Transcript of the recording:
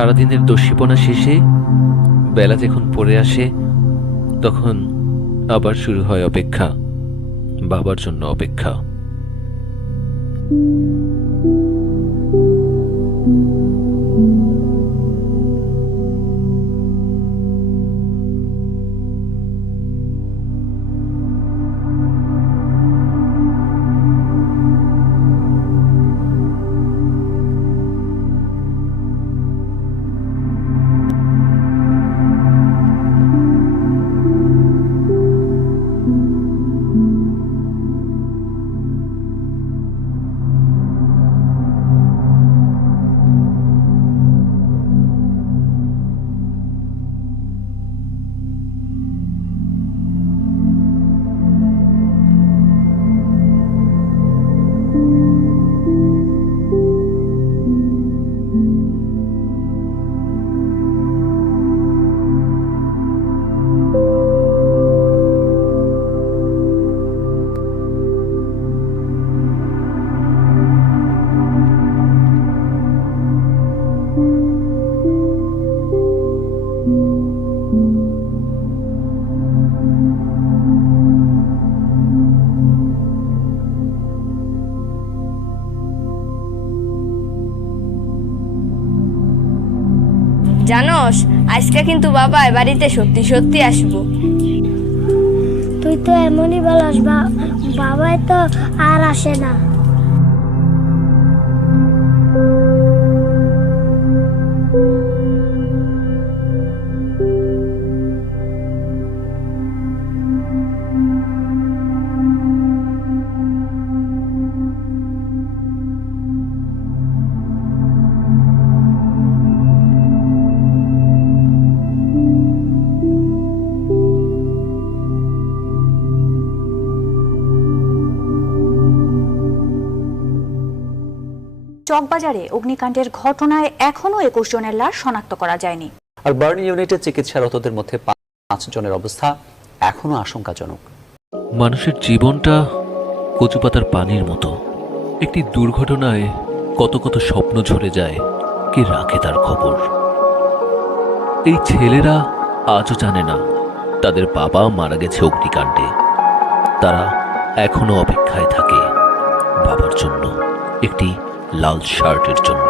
সারাদিনের দস্যিপনা শেষে বেলা যখন পড়ে আসে, তখন আবার শুরু হয় অপেক্ষা, বাবার জন্য অপেক্ষা। জানোস, আজকে কিন্তু বাবা বাড়িতে সত্যি সত্যি আসবো। তুই তো এমনই বলস, বাবাই তো আর আসে না। চকবাজারে অগ্নিকাণ্ডের ঘটনায় এখনো 21 জনের লাশ শনাক্ত করা যায়নি। আর বার্ন ইউনিটে চিকিৎসারতদের মধ্যে 5 জনের অবস্থা এখনো আশঙ্কাজনক। মানুষের জীবনটা কচুপাতার পানির মতো। একটি দুর্ঘটনায় কত কত স্বপ্ন ঝরে যায়, কে রাখে তার খবর? এই ছেলেরা আজও জানে না তাদের বাবা মারা গেছে অগ্নিকাণ্ডে। তারা এখনো অপেক্ষায় থাকে বাবার জন্য, একটি লাল শার্টের জন্য।